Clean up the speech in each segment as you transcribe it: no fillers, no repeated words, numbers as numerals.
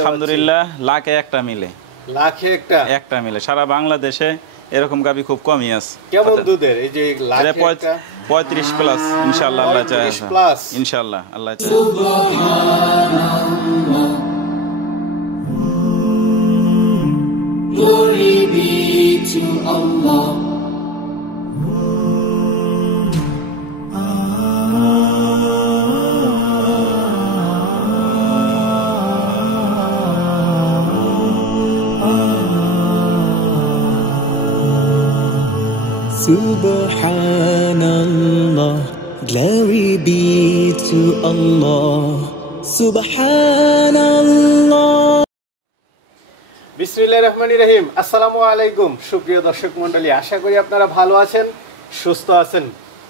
আলহামদুলিল্লাহ লাখে একটা মিলে। লাখে একটা মিলে সারা বাংলাদেশে এরকম গাবি খুব কমই আছে। কেমন দুধের এই যে লাখে একটা 35 প্লাস ইনশাআল্লাহ আল্লাহ চায়। 35 প্লাস ইনশাআল্লাহ আল্লাহ চায়। Glory be to Allah. Subhanallah, glory be to Allah. Subhanallah. বিসমিল্লাহির রহমানির রহিম। আসসালামু আলাইকুম সুপ্রিয় দর্শক মণ্ডলী, আশা করি আপনারা ভালো আছেন, সুস্থ আছেন।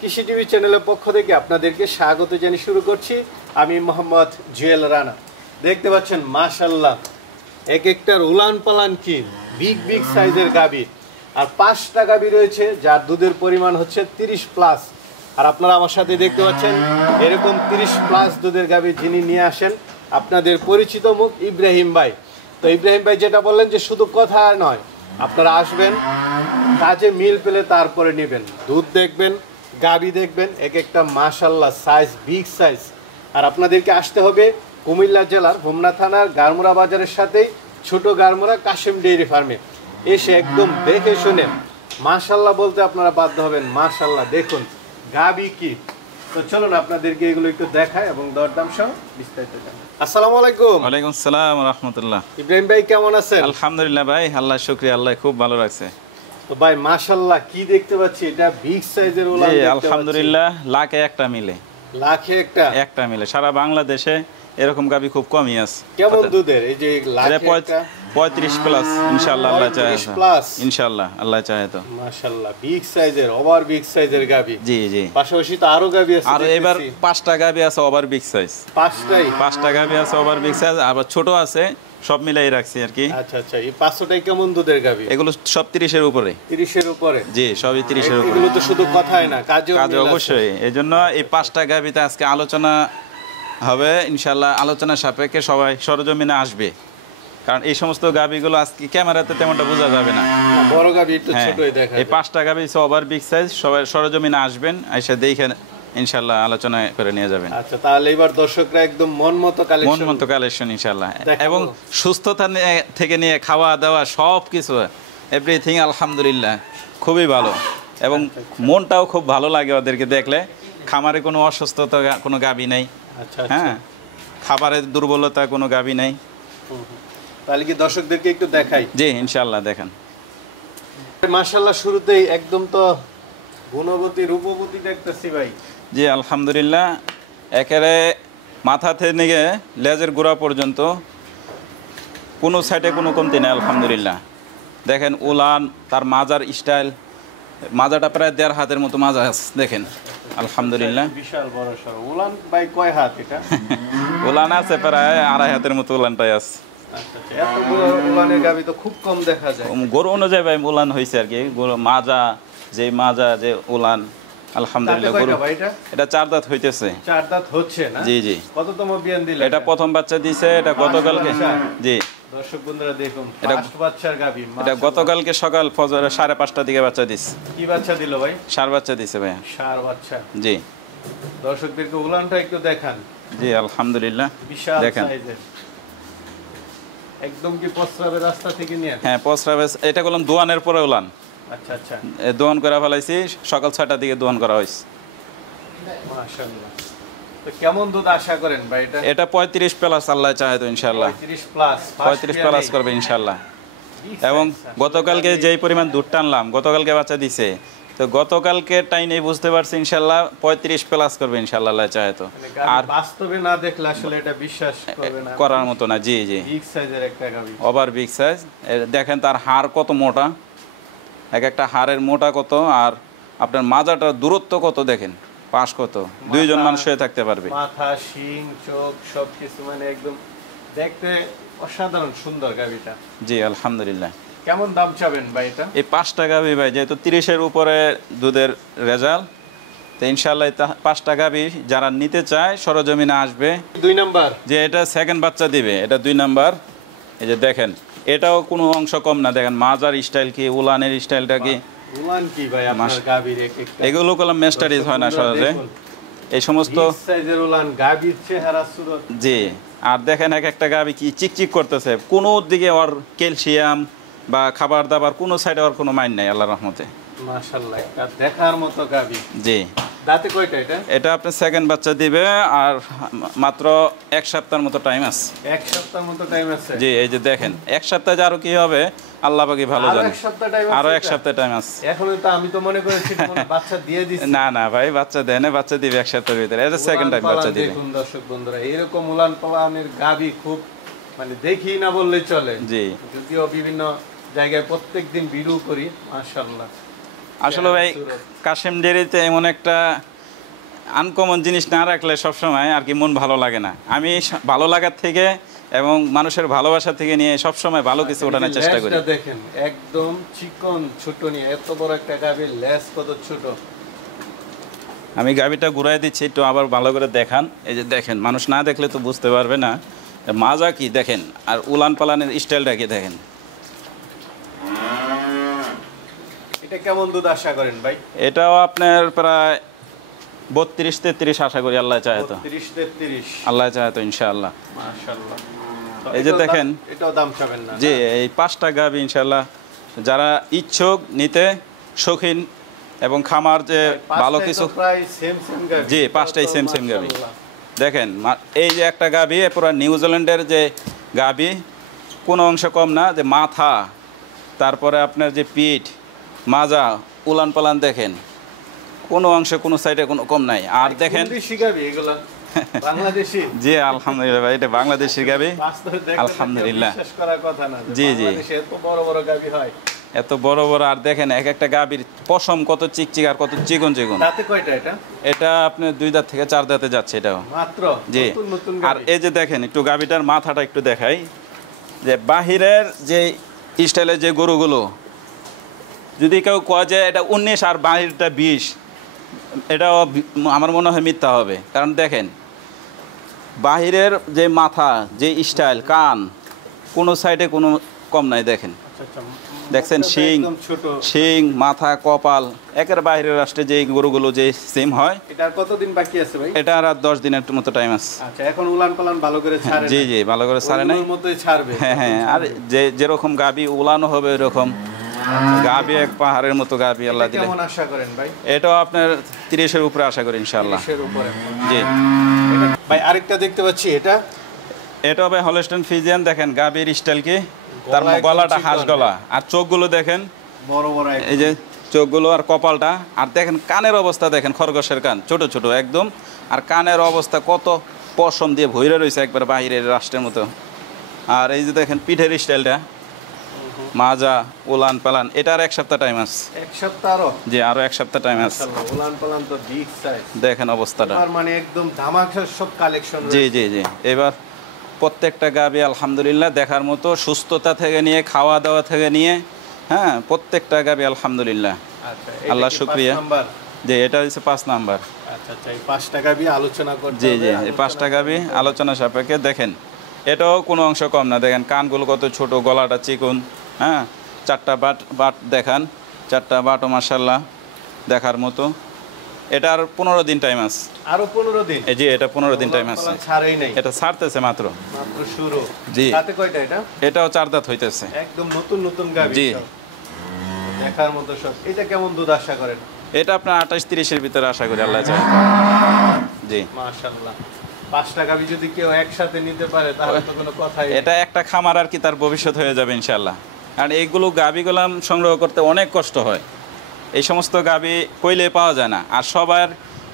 কৃষি টিভি চ্যানেলের পক্ষ থেকে আপনাদেরকে স্বাগত জানিয়ে শুরু করছি আমি মোহাম্মদ জুয়েল রানা। দেখতে পাচ্ছেন মাশাআল্লাহ এক একটার উলান পালান কি বিগ সাইজের গাভী, আর 5টা গাভী রয়েছে যার দুধের পরিমাণ হচ্ছে 30 প্লাস। আর আপনারা আমার সাথে দেখতে পাচ্ছেন এরকম 30 প্লাস দুধের গাভী যিনি নিয়ে আসেন আপনাদের পরিচিত মুখ ইব্রাহিম ভাই। তো ইব্রাহিম ভাই যেটা বললেন যে শুধু কথা নয়, আপনারা আসবেন, কাজে মিল পেলে তারপরে নেবেন, দুধ দেখবেন, গাভী দেখবেন, এক একটা মাশাআল্লাহ সাইজ বিগ সাইজ। আর আপনাদেরকে আসতে হবে কুমিল্লা জেলার হোমনা থানার গারমুরা বাজারের সাথেই ছোট গারমুরা কাশিম ডেইরি ফার্মে এসে একদম দেখে শুনে মাশাআল্লাহ বলতে আপনারা বাধ্য হবেন। মাশাআল্লাহ দেখুন গাভী কি। তো চলুন আপনাদেরকে এগুলো একটু দেখায় এবং দরদাম সহ বিস্তারিত জানাই। আসসালামু আলাইকুম। ওয়ালাইকুম আসসালাম ওয়া রাহমাতুল্লাহ। ইব্রাহিম ভাই কেমন আছেন? আলহামদুলিল্লাহ ভাই, আল্লাহর শুকরিয়া, আল্লাহ খুব ভালো রাখছে। তো ভাই মাশাআল্লাহ কি দেখতে পাচ্ছি, এটা বিগ সাইজের উলান দেখতে পাচ্ছি। আলহামদুলিল্লাহ লাখে একটা মিলে। লাখে একটা মিলে সারা বাংলাদেশে এরকম গাবি খুব কমই আছে। কেমন দুধের এই যে লাখে একটা 35 প্লাস ইনশাআল্লাহ আল্লাহ চায়। 35 প্লাস ইনশাআল্লাহ আল্লাহ চায়। তো মাশাআল্লাহ বিগ সাইজের ওভার বিগ সাইজের গাবি। জি জি, পাশাপাশি তো আরো গাবি আছে। আর এবার 5টা গাবি আছে ওভার বিগ সাইজ। 5টা গাবি আছে ওভার বিগ সাইজ, আবার ছোট আছে, সব মিলাই রাখছি আর কি। আচ্ছা আচ্ছা, এই 500টাই কেমন দুধের গাবি? এগুলো সব 30 এর উপরে। 30 এর উপরে? জি, সবই 30 এর উপরে। এগুলো তো শুধু কথাই না, কাজে অবশ্যই। এজন্য এই 5টা গাবিতে আজকে আলোচনা হবে ইনশাআল্লাহ। আলোচনা সাপেক্ষে সবাই সরজমিনে আসবে, কারণ এই সমস্ত গাবিগুলো আজকে ক্যামেরাতে তেমনটা বোঝা যাবে না। বড় গাবি একটু ছোটই দেখা যায়। এই 5টা গাবি ওভার বিগ সাইজ, সবাই সরজমিনে আসবেন, এসে দেখে ইনশাআল্লাহ আলোচনা করে নিয়ে যাবেন। আচ্ছা, তাহলে এবার দর্শকরা একদম মন মতো কালেকশন ইনশাআল্লাহ, এবং সুস্থতা থেকে নিয়ে খাওয়া দাওয়া সব কিছু এভরিথিং আলহামদুলিল্লাহ খুবই ভালো, এবং মনটাও খুব ভালো লাগে ওদেরকে দেখলে। খামারে কোনো অসুস্থতা কোনো গাবি নাই। আচ্ছা, হ্যাঁ, খাবারের দুর্বলতা কোনো গাবি নাই। তাহলে কি দর্শকদেরকে একটু দেখাই? জি ইনশাআল্লাহ দেখান। মাশাআল্লাহ শুরুতেই একদম তো গুণবতী রূপবতী দেখতেছি ভাই। জি আলহামদুলিল্লাহ, একেবারে মাথা থেকে লেজের গোড়া পর্যন্ত কোনো সাইডে কোনো কমতি নেই আলহামদুলিল্লাহ। দেখেন উলান, তার মাজার স্টাইল, মাজাটা প্রায় 1.5 হাতের মতো মাজা আছে দেখেন আলহামদুলিল্লাহ। বিশাল বড় সর উলান ভাই, কয় হাত এটা? উলান আছে প্রায় 2.5 হাতের মতো উলানটাই আছে। আচ্ছা, এত বড় উলানের গাবি তো খুব কম দেখা যায়। গরু অনুযায়ী ভাই উলান হয়েছে আর কি। গরু মাজা যে উলান আলহামদুলিল্লাহ। গরু এটা 4 দাঁত হইতেছে। 4 দাঁত হচ্ছে না? জি জি। কততম বিয়ান দিলে? এটা প্রথম বাচ্চা দিয়েছে, এটা গতকালকে। জি দর্শক বন্ধুরা দেখুন, ফার্স্ট বাচ্চার গাবি। এটা গতকালকে সকাল ফজরে 5:30টার দিকে বাচ্চা দিছে। কি বাচ্চা দিল ভাই? ষাঁড় বাচ্চা দিছে ভাই। ষাঁড় বাচ্চা। জি, দর্শকদেরকে উলানটা একটু দেখান। জি আলহামদুলিল্লাহ বিশাল দেখেন। সাইজের একদম কি প্রস্রাবের রাস্তা থেকে নিয়ে? হ্যাঁ প্রস্রাবের, এটা করলাম দোয়ানের পরে উলান। আচ্ছা আচ্ছা, দোয়ান করে ফেলাইছি, সকাল 6টার দিকে দোয়ান করা হয়েছে। মাশাআল্লাহ। তো কেমন দুধ আশা করেন ভাই এটা? এটা 35 প্লাস আল্লাহ চায় তো ইনশাআল্লাহ। 35 প্লাস করবে ইনশাআল্লাহ। এবং গতকালকে যেই পরিমাণ দুধ টানলাম, গতকালকে বাচ্চা দিছে, তো গতকালকে টাইমে বুঝতে পারছি ইনশাআল্লাহ 35 প্লাস করবে ইনশাআল্লাহ আল্লাহ চায় তো। আর বাস্তবে না দেখলে আসলে এটা বিশ্বাস করবে না, করার মতো না। জি জি, বিগ সাইজের একটা গাবি, ওভার বিগ সাইজ। দেখেন তার হাড় কত মোটা, এক একটা হাড়ের মোটা কত, আর আপনার মাজাটার দূরত্ব কত দেখেন, পাশ কত, 2জন মানুষ হয়ে থাকতে পারবে। মাথা, শিং, চোখ সবকিছু মানে একদম দেখতে অসাধারণ সুন্দর গাবিটা। জি আলহামদুলিল্লাহ। কেমন দাম চাবেন ভাই এটা? এই 5টা গাবি ভাই যেহেতু 30 এর উপরে দুধের রেজাল্ট, তো ইনশাআল্লাহ 5টা গাবি যারা নিতে চায় সরজমিনে আসবে। 2 নাম্বার যে এটা সেকেন্ড বাচ্চা দিবে, এটা 2 নাম্বার। এই যে দেখেন এটাও কোনো অংশ কম না, দেখেন মাজার স্টাইল কি, উলানের স্টাইলটা কি, উলান কি ভাই আপনার গাভীর এক একটা এগুলো কলম মেস্টারিজ হয় না সহজে। এই সমস্ত বিগ সাইজের উলান, গাভীর চেহারা সুরত। জি, আর দেখেন এক একটা গাভী কি চিকচিক করতেছে, কোনো দিকে ওর ক্যালসিয়াম বা খাবার দাবার কোনো সাইডে ওর কোনো মাইন্ড নাই আল্লাহর রহমতে। মাশাআল্লাহ, এটা দেখার মতো গাভী। জি, দাঁতে কয়টা এটা? এটা আপনার সেকেন্ড বাচ্চা দিবে আর মাত্র 1 সপ্তাহের মতো টাইম আছে। 1 সপ্তাহের মতো টাইম আছে। জি, এই যে দেখেন 1 সপ্তাহে আরো কি হবে আল্লাহ পাকই ভালো আরো জানে। 1 সপ্তাহ টাইম আছে। আরো 1 সপ্তাহ টাইম আছে। এখন তো আমি তো মনে করেছি কোন বাচ্চা দিয়ে দিছে। না না ভাই, বাচ্চা দেয় না, বাচ্চা দিবে 1 সপ্তাহের ভিতরে। এটা সেকেন্ড টাইম বাচ্চা দিবে। দেখুন দর্শক বন্ধুরা, এরকম উলান পালানের গাভী খুব মানে দেখি না বললেই চলে। জি, যদিও বিভিন্ন জায়গায় প্রত্যেকদিন ভিডিও করি। মাশাআল্লাহ, আসলে ভাই কাশেম ডেয়ারিতে এমন একটা আনকমন জিনিস না রাখলে সবসময় আর কি মন ভালো লাগে না। আমি ভালো লাগার থেকে এবং মানুষের ভালোবাসা থেকে নিয়ে সবসময় ভালো কিছু ওঠানোর চেষ্টা করি। লেজটা দেখেন একদম চিকন ছোট নিয়ে এত বড় একটা গাভীর লেজ কত ছোট। আমি গাভীটা ঘুরাই দিচ্ছি একটু আবার ভালো করে দেখান। এই যে দেখেন, মানুষ না দেখলে তো বুঝতে পারবে না মাজা কি দেখেন, আর উলান পালানের স্টাইলটা কি দেখেন। এটা কেমন দুধ আশা করেন ভাই? এটাও আপনার প্রায় 32-33 আশা করি, আল্লাহ চায় তো। 30-33 আল্লাহ চায় তো ইনশাআল্লাহ। মাশাআল্লাহ। এই যে দেখেন, এটাও দাম চাবেন না? জি, এই 5টা গাভী ইনশাআল্লাহ যারা ইচ্ছুক নিতে, শৌখিন এবং খামার যে ভালো কিছু, প্রায় সেম গাভী। জি 5টাই সেম গাভী। দেখেন এই যে একটা গাভী পুরো নিউজিল্যান্ডের যে গাভী, কোনো অংশ কম না, যে মাথা, তারপরে আপনার যে পিঠ, মাজা, উলান পালান দেখেন কোনো অংশ কোনো সাইডে কোনো কম নাই। আর দেখেন দেশি গাভী এগুলা বাংলাদেশি। জি আলহামদুলিল্লাহ ভাই, এটা বাংলাদেশের গাভী আলহামদুলিল্লাহ। বিশ্বাস করার কথা না। জি জি, বাংলাদেশে এত বড় বড় গাভী হয়, এত বড় বড়। আর দেখেন এক একটা গাভীর পশম কত চিকচিক আর কত চিকন চিকন। দাঁতে কয়টা এটা? এটা আপনার 2 দাঁত থেকে 4 দাঁতে যাচ্ছে এটাও মাত্র। জি। নতুন নতুন আর গাভী। এই যে দেখেন একটু গাভীটার মাথাটা একটু দেখাই, যে বাহিরের যে স্টাইলের যে গরুগুলো যদি কেউ কয় যে এটা 19 আর বাহিরটা 20, এটাও আমার মনে হয় মিথ্যা হবে। কারণ দেখেন বাহিরের যে মাথা, যে স্টাইল, কান, কোনো সাইডে কোনো কম নাই। দেখেন আচ্ছা, দেখছেন শিং, একদম ছোট। শিং, মাথা, কপাল, একের বাইরের রাষ্ট্রে যে গরুগুলো যে সেম হয়। এটার কতদিন বাকি আছে ভাই? এটা আর 10 দিনের মতো টাইম আছে। আচ্ছা, এখন উলান পালান ভালো করে ছাড়ে? জি জি, ভালো করে ছাড়ে নাই। ওর মতোই ছাড়বে। হ্যাঁ হ্যাঁ, আর যেরকম গাবি উলানো হবে এরকম গাবি, এক পাহাড়ের মতো গাবি আল্লাহ দিলে। কেমন আশা করেন ভাই? এটাও আপনার 30-এর উপরে আশা করি ইনশাআল্লাহ। 30-এর উপরে। জি ভাই আরেকটা দেখতে পাচ্ছি, এটাও ভাই হলস্টাইন ফ্রিজিয়ান। দেখেন গাবির স্টাইল কি, তার গলা একদম গলাটা চিকন। হাঁস গলা, আর চোখগুলো দেখেন বড় বড় এই যে চোখগুলো আর কপালটা। আর দেখেন কানের অবস্থা দেখেন, খরগোশের কান ছোট ছোট একদম। আর কানের অবস্থা কত পশম দিয়ে ভইরে রয়েছে একবার বাহিরের রাষ্ট্রের মতো। আর এই যে দেখেন পিঠের স্টাইলটা, মাজা, উলান পালান, এটার 1 সপ্তাহ টাইম আছে। 1 সপ্তাহ আরো? জি, আরো 1 সপ্তাহ টাইম আছে। মাশাআল্লাহ, উলান পালান তো বিগ সাইজ। দেখেন অবস্থাটা, আর মানে একদম ধামাকা সব কালেকশন। জি জি জি। এবার প্রত্যেকটা গাবি আলহামদুলিল্লাহ দেখার মতো, সুস্থতা থেকে নিয়ে, খাওয়া দাওয়া থেকে নিয়ে, হ্যাঁ প্রত্যেকটা গাবি আলহামদুলিল্লাহ। আচ্ছা, আল্লাহ এটা কি শুকরিয়া। 5 নাম্বার? জি, এটা হচ্ছে 5 নাম্বার। আচ্ছা আচ্ছা, এই 5টা গাভী আলোচনা করতে জি হবে। জি, এই 5টা গাবি আলোচনা সাপেক্ষে। দেখেন এটাও কোনো অংশ কম না, দেখেন কানগুলো কত ছোট, গলাটা চিকন, হ্যাঁ 4টা বাট দেখান, 4টা বাটও মাশাআল্লাহ দেখার মতো। এটার 15 দিন টাইম আছে। আরো 15 দিন? এই জি, এটা 15 দিন টাইম আছে। ছাড়েই নাই, এটা ছাড়তেছে মাত্র শুরু। জি। তাতে কয়টা এটা? এটাও 4 দাঁত হইতেছে একদম নতুন নতুন গাভী জি। সব। দেখার মতো সব। এটা কেমন দুধ আশা করেন? এটা আপনার 28-30-এর ভিতরে আশা করি আল্লাহ চায়। জি মাশাআল্লাহ, 5টা গাভী যদি কেউ একসাথে নিতে পারে তাহলে তো কোনো কথাই নেই। এটা একটা খামার আর কি, তার ভবিষ্যৎ হয়ে যাবে ইনশাআল্লাহ। কারণ এইগুলো গাভীগুলাম সংগ্রহ করতে অনেক কষ্ট হয়। এই সমস্ত গাভী কইলে পাওয়া যায় না, আর সবার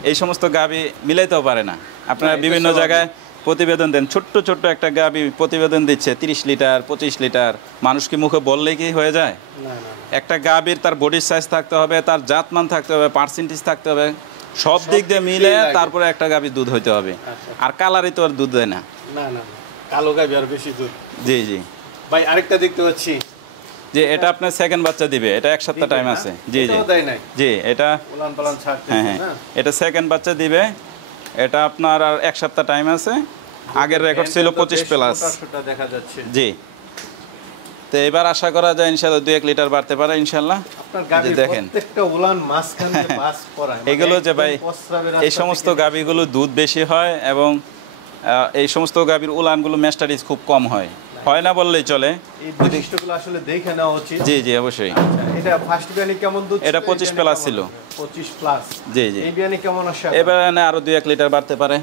এই সমস্ত গাভী মিলাইতেও পারে না। আপনারা এটা বিভিন্ন স্বাভাবিক। জায়গায় প্রতিবেদন দেন, ছোট্ট ছোট্ট একটা গাভী প্রতিবেদন দিচ্ছে 30 লিটার 25 লিটার। মানুষ কি মুখে বললেই কি হয়ে যায়? না না, একটা গাভীর তার বডির সাইজ থাকতে হবে, তার জাতমান থাকতে হবে, পার্সেন্টেজ থাকতে হবে, সব দিক দিয়ে মিলে লাগে। তারপরে একটা গাভীর দুধ হইতে হবে। আচ্ছা। আর কালারই তো আর দুধ দেয় না। না না, কালো গাভী আর বেশি দুধ। জি জি। ভাই আরেকটা দেখতে পাচ্ছি, যে এটা আপনার সেকেন্ড বাচ্চা দিবে, এটা 1 সপ্তাহ টাইম আছে। জি জি এটাও দেয় নাই? জি, এটা উলান পালান ছাড়তে হ্যাঁ হ্যাঁ, না? এটা সেকেন্ড বাচ্চা দিবে। এটা আপনার আর 1 সপ্তাহ টাইম আছে। আগের রেকর্ড ছিল তো বেশ 25 প্লাস। মোটা সোটা দেখা যাচ্ছে। জি, তো এবার আশা করা যায় ইনশাআল্লাহ 2-1 লিটার বাড়তে পারে ইনশাআল্লাহ। আপনার গাভীর দেখেন। প্রত্যেকটা উলান মাঝখানে যে বাস পড়ায়, মানে এগুলো যে ভাই একদম প্রস্রাবের এই রাস্তা সমস্ত থেকে- গাভীগুলো দুধ বেশি হয় এবং এই সমস্ত গাভীর উলানগুলো ম্যাস্টারিজ খুব কম হয় না বললেই চলে। এই বৈশিষ্ট্যগুলো আসলে দেখে নেওয়া উচিত। জি জি অবশ্যই। আচ্ছা, এটা ফার্স্ট বিয়ানে কেমন দুধ এটা ছিল? 25 এই বিয়ানে প্লাস কেমন? ছিল। 25 প্লাস। জি জি। এই বিয়ানে কেমন আসে? এবার আরো 2-1 লিটার বাড়তে পারে।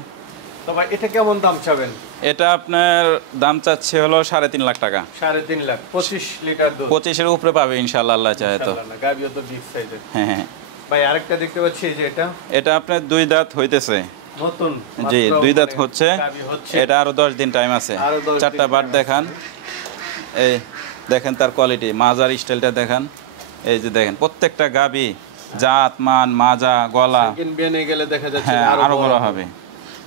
তবে এটা কেমন দাম চাবেন? এটা আপনার দাম চাচ্ছে হলো 3.5 লাখ টাকা। 3.5 লাখ, 25 লিটার দুধ। 25-এর উপরে পাবে ইনশাআল্লাহ, আল্লাহ চাহে তো। ইনশাআল্লাহ না, গাভীও তো বিগ সাইজের। হ্যাঁ হ্যাঁ। ভাই আরেকটা দেখতে পাচ্ছি এই যে এটা এটা আপনার 2 দাঁত হইতেছে। নতুন জি, মাত্র 2 দাঁত মানে হচ্ছে। গাভী হচ্ছে। এটা আরো 10 দিন টাইম আছে। আরো 10 দিন 4টা বাট time দেখান। এই দেখেন তার কোয়ালিটি, মাজার স্টাইলটা দেখেন। এই যে দেখেন প্রত্যেকটা গাভী জাত মান মাজা গলা সেকেন্ড বিয়ানে গেলে দেখা যাচ্ছে হ্যাঁ যে আরো বড় হবে।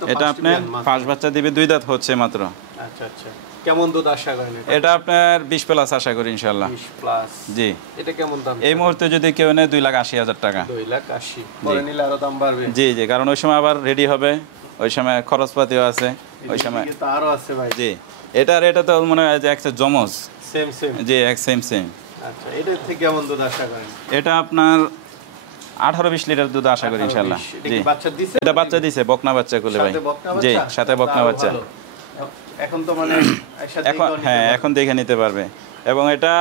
তো এটা first আপনার বিয়ান মাত্র। ফার্স্ট বাচ্চা দিবে, 2 দাঁত হচ্ছে মাত্র। আচ্ছা আচ্ছা, কেমন দুধ আশা করেন? এটা আপনার 20 প্লাস আশা করি ইনশাআল্লাহ। 20 প্লাস। জি। এটা কেমন দাম? এই মুহূর্তে যদি কেউ নেয় 2,80,000 টাকা। 2,80,000। পরে নিলে আরো দাম বাড়বে। জি জি, কারণ ওই সময় আবার রেডি হবে, ওই সময় খরচপাতিও আছে ওই সময়। এদিকে তো আরো আছে ভাই। জি, এটা তো মনে হয় যে একটা জমজ। Same same. জি, এক সেম। আচ্ছা, এটা থেকে কেমন দুধ আশা করেন? এটা আপনার 18-20 লিটার দুধ আশা করি ইনশাআল্লাহ। 18-20 এটা জি, কি বাচ্চা দিছে? এটা বাচ্চা দিছে, বকনা বাচ্চা কুলে ভাই। সাথে বকনা জি, বাচ্চা? সাথে বকনা আরো বাচ্চা। ভালো। এখন তো মানে একসাথে এখন দেখেও নিতে হ্যাঁ, পারবে। এখন দেখে নিতে পারবে। এবং এটা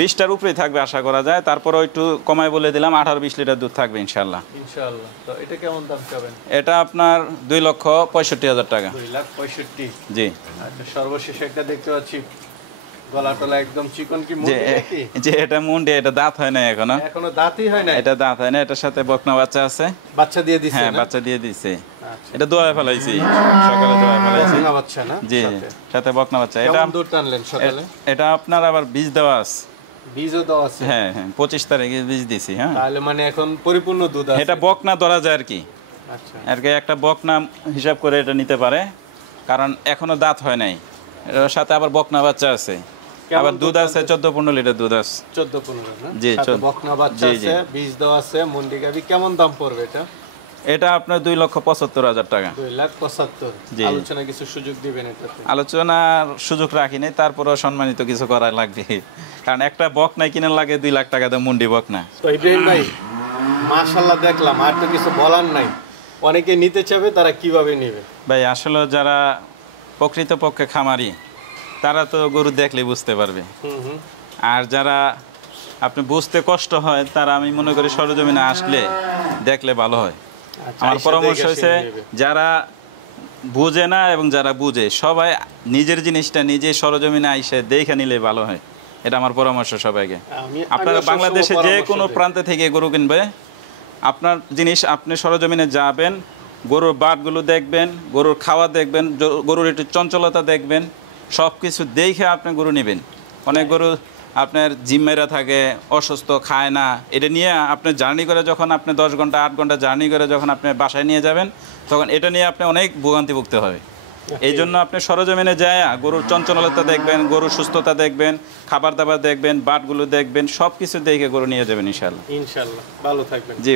20টার উপরেই থাকবে আশা করা যায়। তারপরও একটু কমায় বলে দিলাম, 18-20 লিটার দুধ থাকবে ইনশাআল্লাহ। ইনশাআল্লাহ। তো এটা কেমন দাম চাবেন? এটা আপনার 2,65,000 টাকা। 2,65,000। জি। আচ্ছা, সর্বশেষ একটা দেখতে পাচ্ছি গলা টলা একদম চিকন, কি যে মুন্ডি নাকি? যে এটা মুন্ডি, এটা দাঁত হয় না এখনো। এখনো দাঁতই হয় না। এটা দাঁত হয় না, এটার সাথে বকনা বাচ্চা আছে। বাচ্চা দিয়ে দিছে হ্যাঁ, না? বাচ্চা দিয়ে দিছে। আচ্ছা। এটা দোয়া ফেলাইছি, সকালে দোয়া ফেলাইছি। বকনা বাচ্চা না? জি, সাথে। সাথে বকনা বাচ্চা। এটা কেমন দুধ টানলেন সকালে? এটা আপনার আবার বীজ দেওয়া আছে। বীজও দেওয়া আছে? হ্যাঁ হ্যাঁ, 25 তারিখে বীজ দিছি। হ্যাঁ, তাহলে মানে এখন পরিপূর্ণ দুধ আছে। এটা বকনা ধরা যায় আর কি। আচ্ছা। আর কি একটা বকনা হিসাব করে এটা নিতে পারে, কারণ এখনো দাঁত হয় নাই। এর সাথে আবার বকনা বাচ্চা আছে, কেমন আবার দুধ দুধ আছে 14-15 লিটার দুধ আছে। 14-15 না? জি, সাথে বকনা বাচ্চা জি, জি। আছে, বীজ দেওয়া আছে, মুন্ডি গাভী। কেমন দাম পড়বে এটা? এটা আপনার 2,75,000 টাকা। 2,75,000। জি। আলোচনা কিছু সুযোগ দিবেন এটাতে? আলোচনার সুযোগ রাখি নাই, তারপরও সম্মানিত কিছু করা লাগবে, কারণ একটা বকনা কিনে লাগে 2 লাখ টাকা, তো মুন্ডি বকনা। তো ইব্রাহিম ভাই, মাশাআল্লাহ দেখলাম, আর তো কিছু বলার নাই। অনেকে নিতে চাবে, তারা কিভাবে নেবে? ভাই আসলে যারা প্রকৃতপক্ষে খামারি, তারা তো গরু দেখলে বুঝতে পারবে। হুম। আর যারা আপনি বুঝতে কষ্ট হয়, তারা আমি মনে করি সরজমিনে আসলে দেখলে ভালো হয়। আচ্ছা, আমার এসে পরামর্শ দেখে হচ্ছে, শুনে নেবে। যারা বুঝে না এবং যারা বুঝে, সবাই নিজের জিনিসটা নিজে সরজমিনে আইসে দেখে নিলে ভালো হয়। এটা আমার পরামর্শ সবাইকে। আপনারা আমিও বাংলাদেশে যে পরামর্শ কোনো দেই। প্রান্তে থেকে গরু কিনবে, আপনার জিনিস আপনি সরজমিনে যাবেন, গরুর বাটগুলো দেখবেন, গরুর খাওয়া দেখবেন, গরুর একটু চঞ্চলতা দেখবেন, সব কিছু দেখে আপনি গরু নেবেন। অনেক গরু আপনার জিম্মেরা থাকে, অসুস্থ, খায় না। এটা নিয়ে আপনি জার্নি করে যখন আপনি 10 ঘন্টা 8 ঘন্টা জার্নি করে যখন আপনি বাসায় নিয়ে যাবেন, তখন এটা নিয়ে আপনি অনেক ভোগান্তি ভুগতে হবে। এই জন্য আপনি সরজমিনে যায় গরুর চঞ্চলতা দেখবেন, গরুর সুস্থতা দেখবেন, খাবার দাবার দেখবেন, বাটগুলো দেখবেন, সব কিছু দেখে গরু নিয়ে যাবেন ইনশাআল্লাহ। ইনশাআল্লাহ। ভালো থাকবেন। জি।